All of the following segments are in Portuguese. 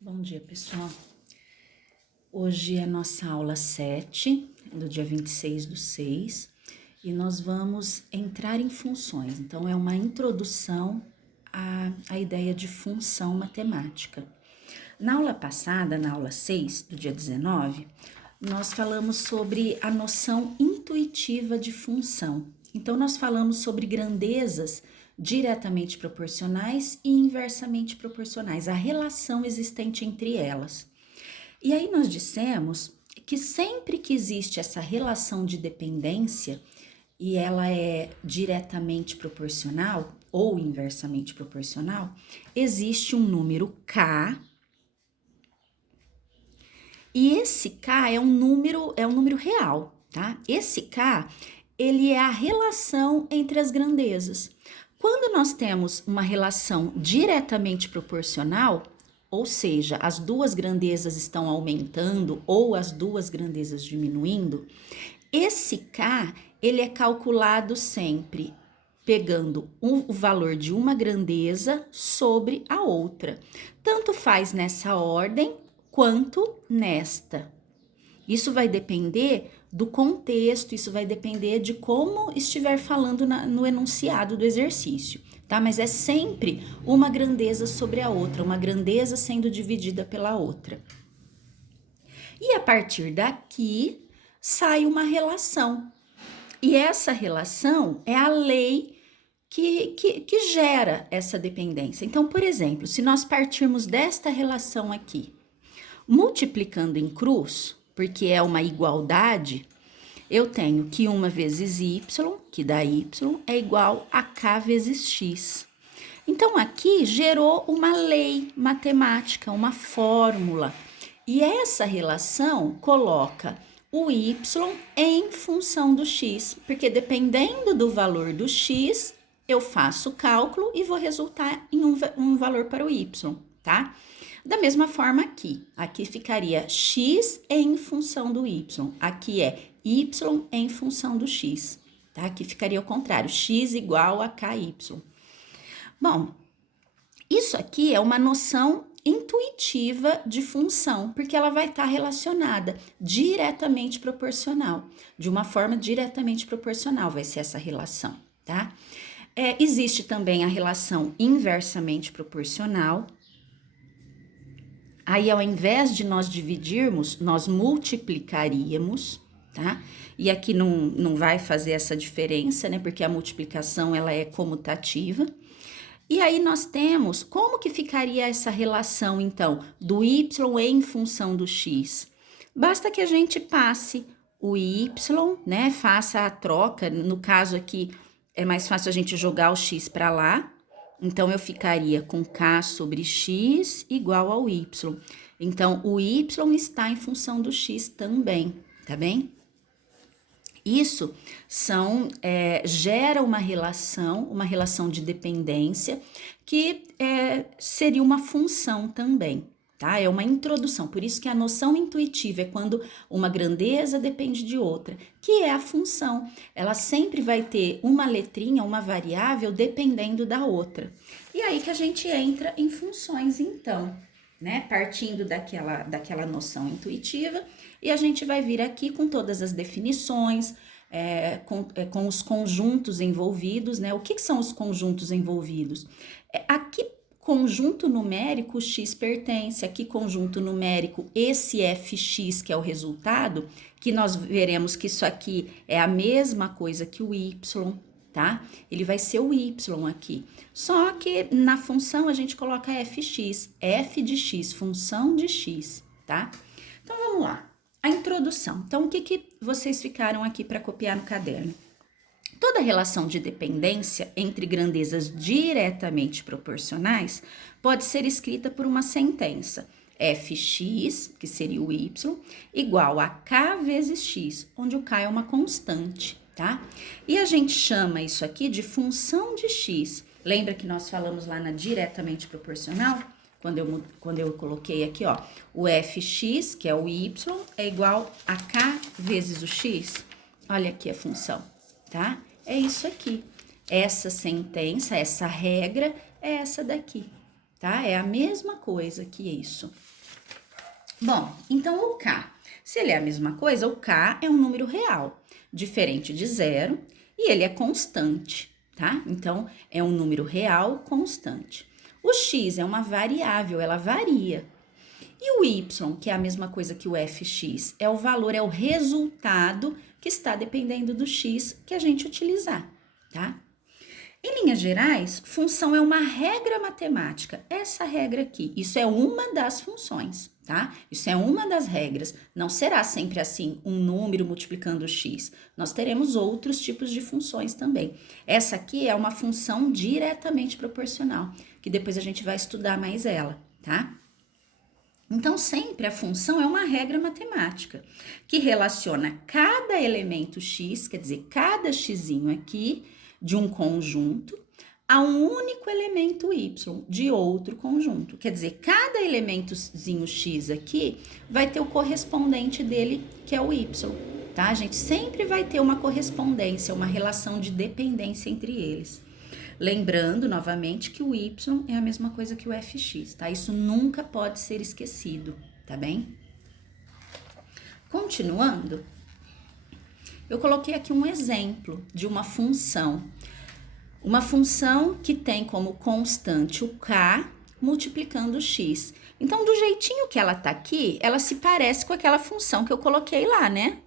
Bom dia, pessoal. Hoje é nossa aula 7, do dia 26/6, e nós vamos entrar em funções. Então, é uma introdução à ideia de função matemática. Na aula passada, na aula 6, do dia 19, nós falamos sobre a noção intuitiva de função. Então, nós falamos sobre grandezas diretamente proporcionais e inversamente proporcionais, a relação existente entre elas. E aí nós dissemos que sempre que existe essa relação de dependência e ela é diretamente proporcional ou inversamente proporcional, existe um número k, e esse k é um número real, tá? Esse k, ele é a relação entre as grandezas. Quando nós temos uma relação diretamente proporcional, ou seja, as duas grandezas estão aumentando ou as duas grandezas diminuindo, esse k, ele é calculado sempre pegando o valor de uma grandeza sobre a outra. Tanto faz nessa ordem quanto nesta. Isso vai depender do contexto, isso vai depender de como estiver falando no enunciado do exercício, tá? Mas é sempre uma grandeza sobre a outra, uma grandeza sendo dividida pela outra. E a partir daqui sai uma relação. E essa relação é a lei que gera essa dependência. Então, por exemplo, se nós partirmos desta relação aqui, multiplicando em cruz, porque é uma igualdade, eu tenho que 1 vezes y, que dá y, é igual a k vezes x. Então, aqui gerou uma lei matemática, uma fórmula. E essa relação coloca o y em função do x, porque dependendo do valor do x, eu faço o cálculo e vou resultar em um valor para o y, tá? Da mesma forma aqui ficaria x em função do y, aqui é y em função do x, tá? Aqui ficaria o contrário, x igual a ky. Bom, isso aqui é uma noção intuitiva de função, porque ela vai estar relacionada diretamente proporcional, de uma forma diretamente proporcional vai ser essa relação, tá? Existe também a relação inversamente proporcional. Aí, ao invés de nós dividirmos, nós multiplicaríamos, tá? E aqui não vai fazer essa diferença, né? Porque a multiplicação, ela é comutativa. E aí, nós temos, como que ficaria essa relação, então, do y em função do x? Basta que a gente passe o y, né? Faça a troca, no caso aqui, é mais fácil a gente jogar o x para lá. Então, eu ficaria com k sobre x igual ao y. Então, o y está em função do x também, tá bem? Isso gera uma relação de dependência que seria uma função também, tá? É uma introdução, por isso que a noção intuitiva é quando uma grandeza depende de outra, que é a função. Ela sempre vai ter uma letrinha, uma variável, dependendo da outra. E aí que a gente entra em funções, então, né? Partindo daquela noção intuitiva, e a gente vai vir aqui com todas as definições, com os conjuntos envolvidos, né? O que são os conjuntos envolvidos? Aqui, conjunto numérico, x pertence, aqui conjunto numérico, esse fx, que é o resultado, que nós veremos que isso aqui é a mesma coisa que o y, tá? Ele vai ser o y aqui. Só que na função a gente coloca fx, f de x, função de x, tá? Então, vamos lá. A introdução. Então, o que vocês ficaram aqui para copiar no caderno? Toda relação de dependência entre grandezas diretamente proporcionais pode ser escrita por uma sentença. Fx, que seria o y, igual a k vezes x, onde o k é uma constante, tá? E a gente chama isso aqui de função de x. Lembra que nós falamos lá na diretamente proporcional? Quando eu coloquei aqui, ó, o fx, que é o y, é igual a k vezes o x. Olha aqui a função, tá? É isso aqui. Essa sentença, essa regra é essa daqui, tá? É a mesma coisa que isso. Bom, então o K, se ele é a mesma coisa, o K é um número real, diferente de zero, e ele é constante, tá? Então, é um número real constante. O X é uma variável, ela varia. E o Y, que é a mesma coisa que o fx, é o valor, é o resultado que está dependendo do X que a gente utilizar, tá? Em linhas gerais, função é uma regra matemática. Essa regra aqui, isso é uma das funções, tá? Isso é uma das regras. Não será sempre assim, um número multiplicando x. Nós teremos outros tipos de funções também. Essa aqui é uma função diretamente proporcional, que depois a gente vai estudar mais ela, tá? Então, sempre a função é uma regra matemática que relaciona cada elemento x, quer dizer, cada xzinho aqui de um conjunto, a um único elemento y de outro conjunto. Quer dizer, cada elementozinho x aqui vai ter o correspondente dele, que é o y, tá? A gente sempre vai ter uma correspondência, uma relação de dependência entre eles. Lembrando, novamente, que o y é a mesma coisa que o fx, tá? Isso nunca pode ser esquecido, tá bem? Continuando, eu coloquei aqui um exemplo de uma função. Uma função que tem como constante o k multiplicando o x. Então, do jeitinho que ela tá aqui, ela se parece com aquela função que eu coloquei lá, né?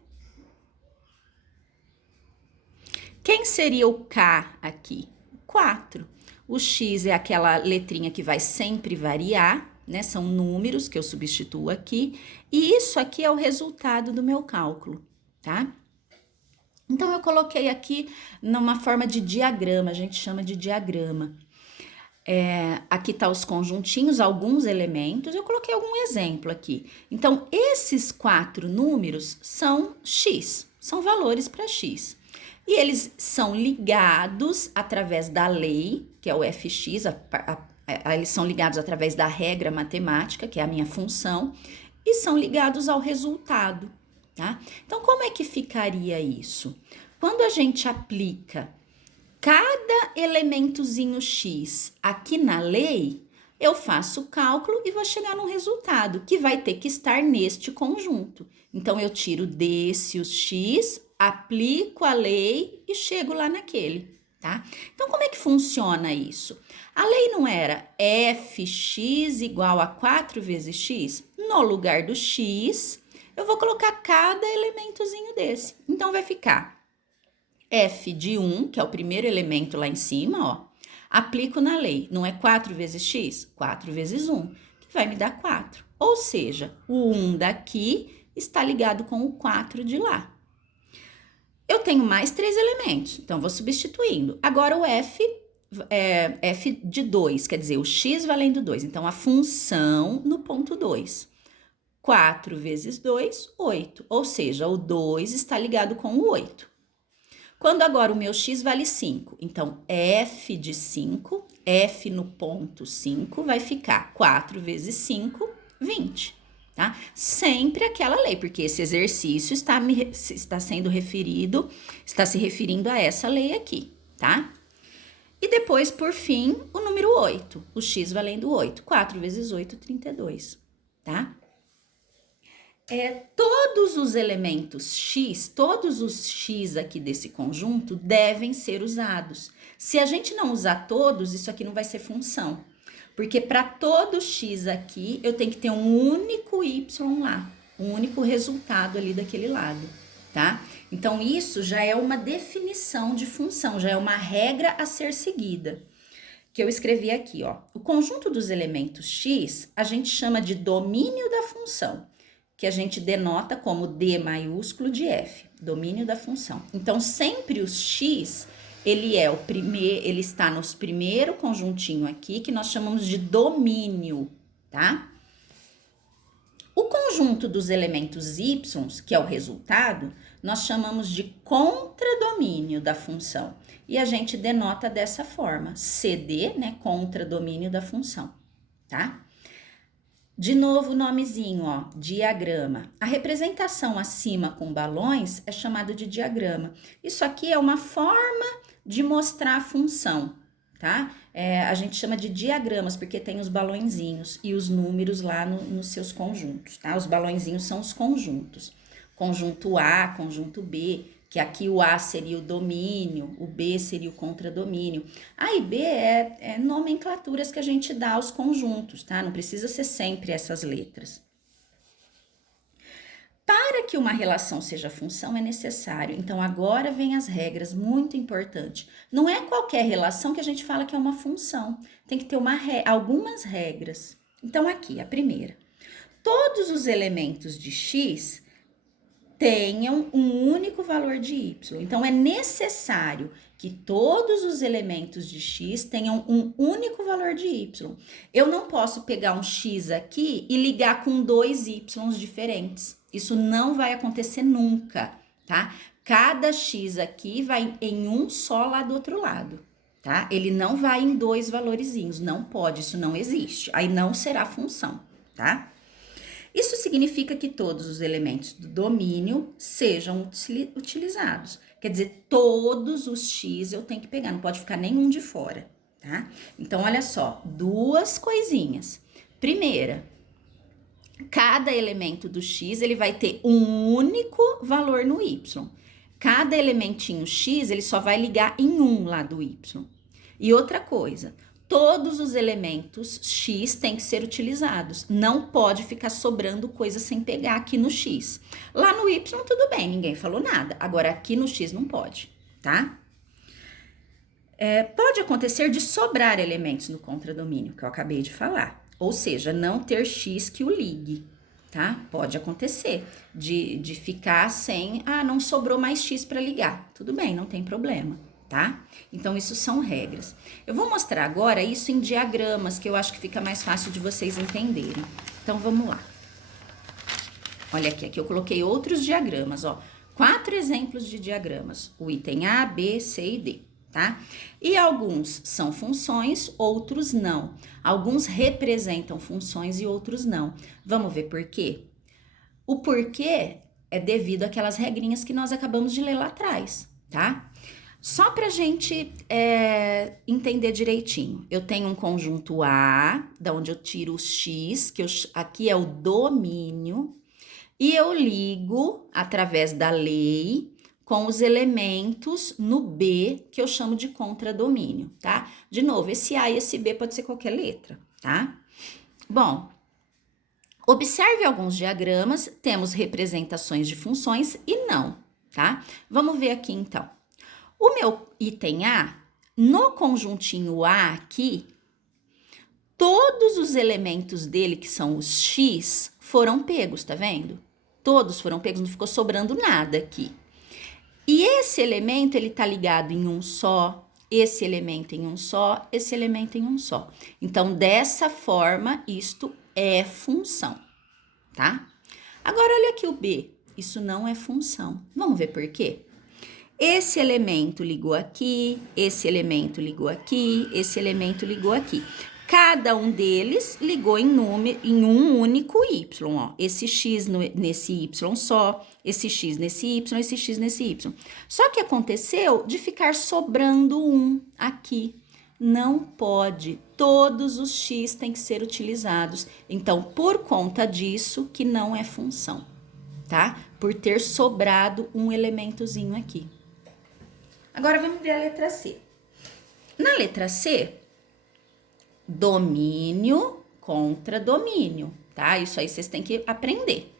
Quem seria o k aqui? 4. O x é aquela letrinha que vai sempre variar, né? São números que eu substituo aqui. E isso aqui é o resultado do meu cálculo, tá? Então, eu coloquei aqui numa forma de diagrama, a gente chama de diagrama. Aqui tá os conjuntinhos, alguns elementos, eu coloquei algum exemplo aqui. Então, esses 4 números são x, são valores para x. E eles são ligados através da lei, que é o fx, eles são ligados através da regra matemática, que é a minha função, e são ligados ao resultado, tá? Então, como é que ficaria isso? Quando a gente aplica cada elementozinho x aqui na lei, eu faço o cálculo e vou chegar num resultado, que vai ter que estar neste conjunto. Então, eu tiro desse os x, aplico a lei e chego lá naquele, tá? Então, como é que funciona isso? A lei não era fx igual a 4 vezes x? No lugar do x, eu vou colocar cada elementozinho desse. Então, vai ficar f de 1, que é o primeiro elemento lá em cima, ó. Aplico na lei. Não é 4 vezes x? 4 vezes 1, que vai me dar 4. Ou seja, o 1 daqui está ligado com o 4 de lá. Eu tenho mais 3 elementos, então vou substituindo. Agora o f é f de 2, quer dizer, o x valendo 2. Então, a função no ponto 2. 4 vezes 2, 8. Ou seja, o 2 está ligado com o 8. Quando agora o meu x vale 5, então f de 5, f no ponto 5, vai ficar 4 vezes 5, 20. Tá? Sempre aquela lei, porque esse exercício está se referindo a essa lei aqui, tá? E depois, por fim, o número 8, o x valendo 8. 4 vezes 8, 32, tá? Todos os elementos x, todos os x aqui desse conjunto devem ser usados. Se a gente não usar todos, isso aqui não vai ser função. Porque para todo x aqui, eu tenho que ter um único y lá, um único resultado ali daquele lado, tá? Então, isso já é uma definição de função, já é uma regra a ser seguida. Que eu escrevi aqui, ó. O conjunto dos elementos x, a gente chama de domínio da função, que a gente denota como D maiúsculo de f, domínio da função. Então, sempre os x, ele está nos primeiro conjuntinho aqui, que nós chamamos de domínio, tá? O conjunto dos elementos y, que é o resultado, nós chamamos de contradomínio da função. E a gente denota dessa forma, CD, né, contradomínio da função, tá? De novo o nomezinho, ó, diagrama. A representação acima com balões é chamada de diagrama. Isso aqui é uma forma de mostrar a função, tá? A gente chama de diagramas, porque tem os balõezinhos e os números lá nos seus conjuntos, tá? Os balõezinhos são os conjuntos. Conjunto A, conjunto B, que aqui o A seria o domínio, o B seria o contradomínio. A e B é nomenclaturas que a gente dá aos conjuntos, tá? Não precisa ser sempre essas letras. Para que uma relação seja função é necessário. Então agora vem as regras, muito importante. Não é qualquer relação que a gente fala que é uma função. Tem que ter algumas regras. Então aqui, a primeira. Todos os elementos de x tenham um único valor de y. Então é necessário que todos os elementos de x tenham um único valor de y. Eu não posso pegar um x aqui e ligar com dois y diferentes. Isso não vai acontecer nunca, tá? Cada x aqui vai em um só lá do outro lado, tá? Ele não vai em dois valorezinhos, não pode, isso não existe. Aí não será função, tá? Isso significa que todos os elementos do domínio sejam utilizados. Quer dizer, todos os x eu tenho que pegar, não pode ficar nenhum de fora, tá? Então, olha só, duas coisinhas. Primeira, cada elemento do x, ele vai ter um único valor no y. Cada elementinho x, ele só vai ligar em um lá do y. E outra coisa, todos os elementos x têm que ser utilizados. Não pode ficar sobrando coisa sem pegar aqui no x. Lá no y, tudo bem, ninguém falou nada. Agora, aqui no x não pode, tá? Pode acontecer de sobrar elementos no contradomínio, que eu acabei de falar. Ou seja, não ter x que o ligue, tá? Pode acontecer de ficar sem... Ah, não sobrou mais x para ligar. Tudo bem, não tem problema, tá? Então, isso são regras. Eu vou mostrar agora isso em diagramas, que eu acho que fica mais fácil de vocês entenderem. Então, vamos lá. Olha aqui eu coloquei outros diagramas, ó. 4 exemplos de diagramas. O item A, B, C e D, tá? E alguns são funções, outros não. Alguns representam funções e outros não. Vamos ver por quê? O porquê é devido àquelas regrinhas que nós acabamos de ler lá atrás, tá? Só pra gente entender direitinho. Eu tenho um conjunto A, da onde eu tiro o x, que aqui é o domínio, e eu ligo, através da lei, com os elementos no B, que eu chamo de contradomínio, tá? De novo, esse A e esse B pode ser qualquer letra, tá? Bom, observe alguns diagramas, temos representações de funções e não, tá? Vamos ver aqui, então. O meu item A, no conjuntinho A aqui, todos os elementos dele, que são os x, foram pegos, tá vendo? Todos foram pegos, não ficou sobrando nada aqui. E esse elemento, ele tá ligado em um só, esse elemento em um só, esse elemento em um só. Então, dessa forma, isto é função, tá? Agora, olha aqui o B. Isso não é função. Vamos ver por quê? Esse elemento ligou aqui, esse elemento ligou aqui, esse elemento ligou aqui. Cada um deles ligou em um único y, ó. Esse x nesse y só, esse x nesse y, esse x nesse y. Só que aconteceu de ficar sobrando um aqui. Não pode. Todos os x têm que ser utilizados. Então, por conta disso, que não é função, tá? Por ter sobrado um elementozinho aqui. Agora, vamos ver a letra C. Na letra C, domínio contra domínio, tá? Isso aí vocês têm que aprender.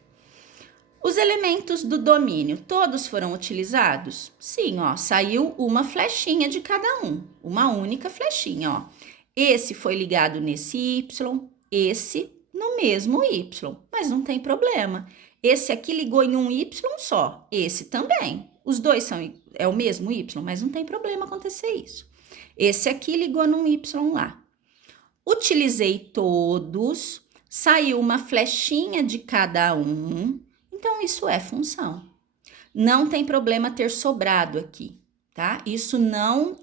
Os elementos do domínio, todos foram utilizados? Sim, ó, saiu uma flechinha de cada um, uma única flechinha, ó. Esse foi ligado nesse y, esse no mesmo y, mas não tem problema. Esse aqui ligou em um y só, esse também. Os dois é o mesmo y, mas não tem problema acontecer isso. Esse aqui ligou num y lá. Utilizei todos, saiu uma flechinha de cada um, então isso é função. Não tem problema ter sobrado aqui, tá? Isso não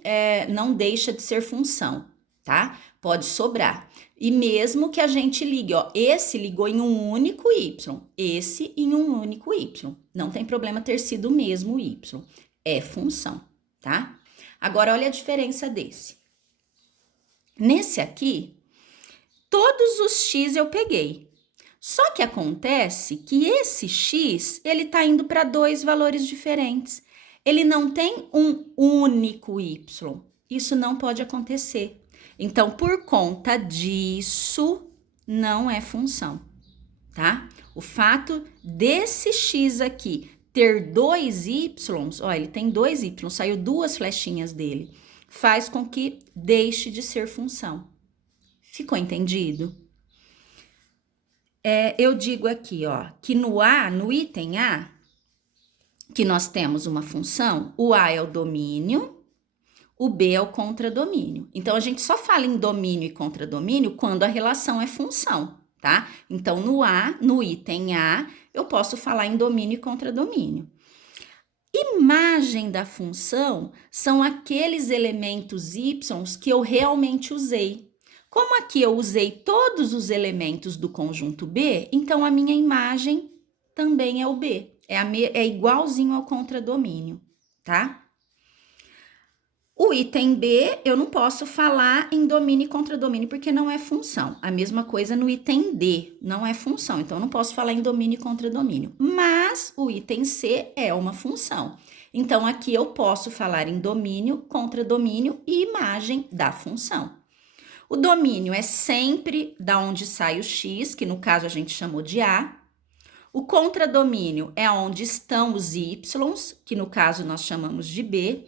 deixa de ser função, tá? Pode sobrar. E mesmo que a gente ligue, ó, esse ligou em um único y, esse em um único y. Não tem problema ter sido o mesmo y. É função, tá? Agora, olha a diferença desse. Nesse aqui, todos os x eu peguei. Só que acontece que esse x, ele está indo para dois valores diferentes. Ele não tem um único y. Isso não pode acontecer. Então, por conta disso, não é função, tá? O fato desse x aqui ter dois y, ó, ele tem dois y, saiu duas flechinhas dele, faz com que deixe de ser função. Ficou entendido? Eu digo aqui, ó, que no item A, que nós temos uma função, o A é o domínio, o B é o contradomínio. Então, a gente só fala em domínio e contradomínio quando a relação é função, tá? Então, no item A, eu posso falar em domínio e contradomínio. Imagem da função são aqueles elementos y que eu realmente usei. Como aqui eu usei todos os elementos do conjunto B, então a minha imagem também é o B. É igualzinho ao contradomínio, tá? O item B, eu não posso falar em domínio e contradomínio porque não é função. A mesma coisa no item D, não é função. Então, eu não posso falar em domínio e contradomínio. Mas o item C é uma função. Então, aqui eu posso falar em domínio, contradomínio e imagem da função. O domínio é sempre da onde sai o x, que no caso a gente chamou de A. O contradomínio é onde estão os y, que no caso nós chamamos de B.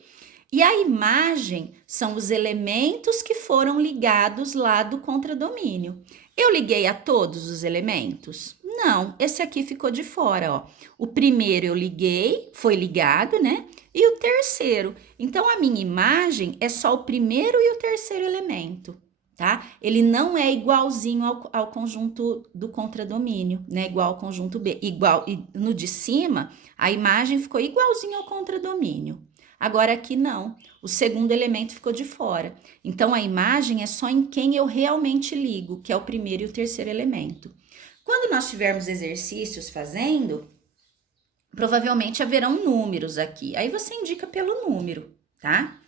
E a imagem são os elementos que foram ligados lá do contradomínio. Eu liguei a todos os elementos? Não, esse aqui ficou de fora, ó. O primeiro eu liguei, foi ligado, né? E o terceiro. Então, a minha imagem é só o primeiro e o terceiro elemento, tá? Ele não é igualzinho ao conjunto do contradomínio, né? Igual ao conjunto B. E no de cima, a imagem ficou igualzinho ao contradomínio. Agora aqui não, o segundo elemento ficou de fora. Então, a imagem é só em quem eu realmente ligo, que é o primeiro e o terceiro elemento. Quando nós tivermos exercícios fazendo, provavelmente haverão números aqui. Aí você indica pelo número, tá?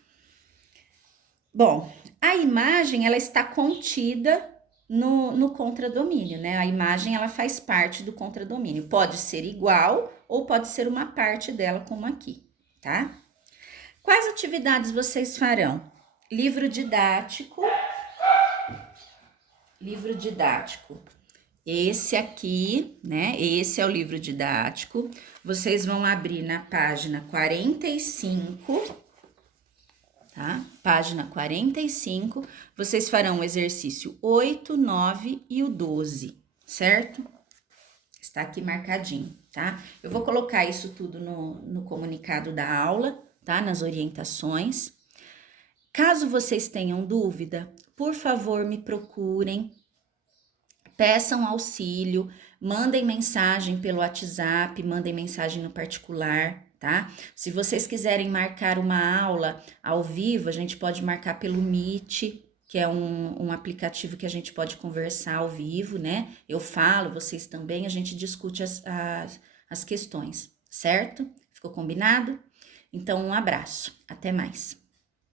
Bom, a imagem, ela está contida no contradomínio, né? A imagem, ela faz parte do contradomínio. Pode ser igual ou pode ser uma parte dela, como aqui, tá? Quais atividades vocês farão? Livro didático. Livro didático. Esse aqui, né? Esse é o livro didático. Vocês vão abrir na página 45, tá? Página 45. Vocês farão o exercício 8, 9 e o 12, certo? Está aqui marcadinho, tá? Eu vou colocar isso tudo no comunicado da aula, tá? Nas orientações. Caso vocês tenham dúvida, por favor, me procurem, peçam auxílio, mandem mensagem pelo WhatsApp, mandem mensagem no particular, tá? Se vocês quiserem marcar uma aula ao vivo, a gente pode marcar pelo Meet, que é um aplicativo que a gente pode conversar ao vivo, né? Eu falo, vocês também, a gente discute as questões, certo? Ficou combinado? Então, um abraço. Até mais.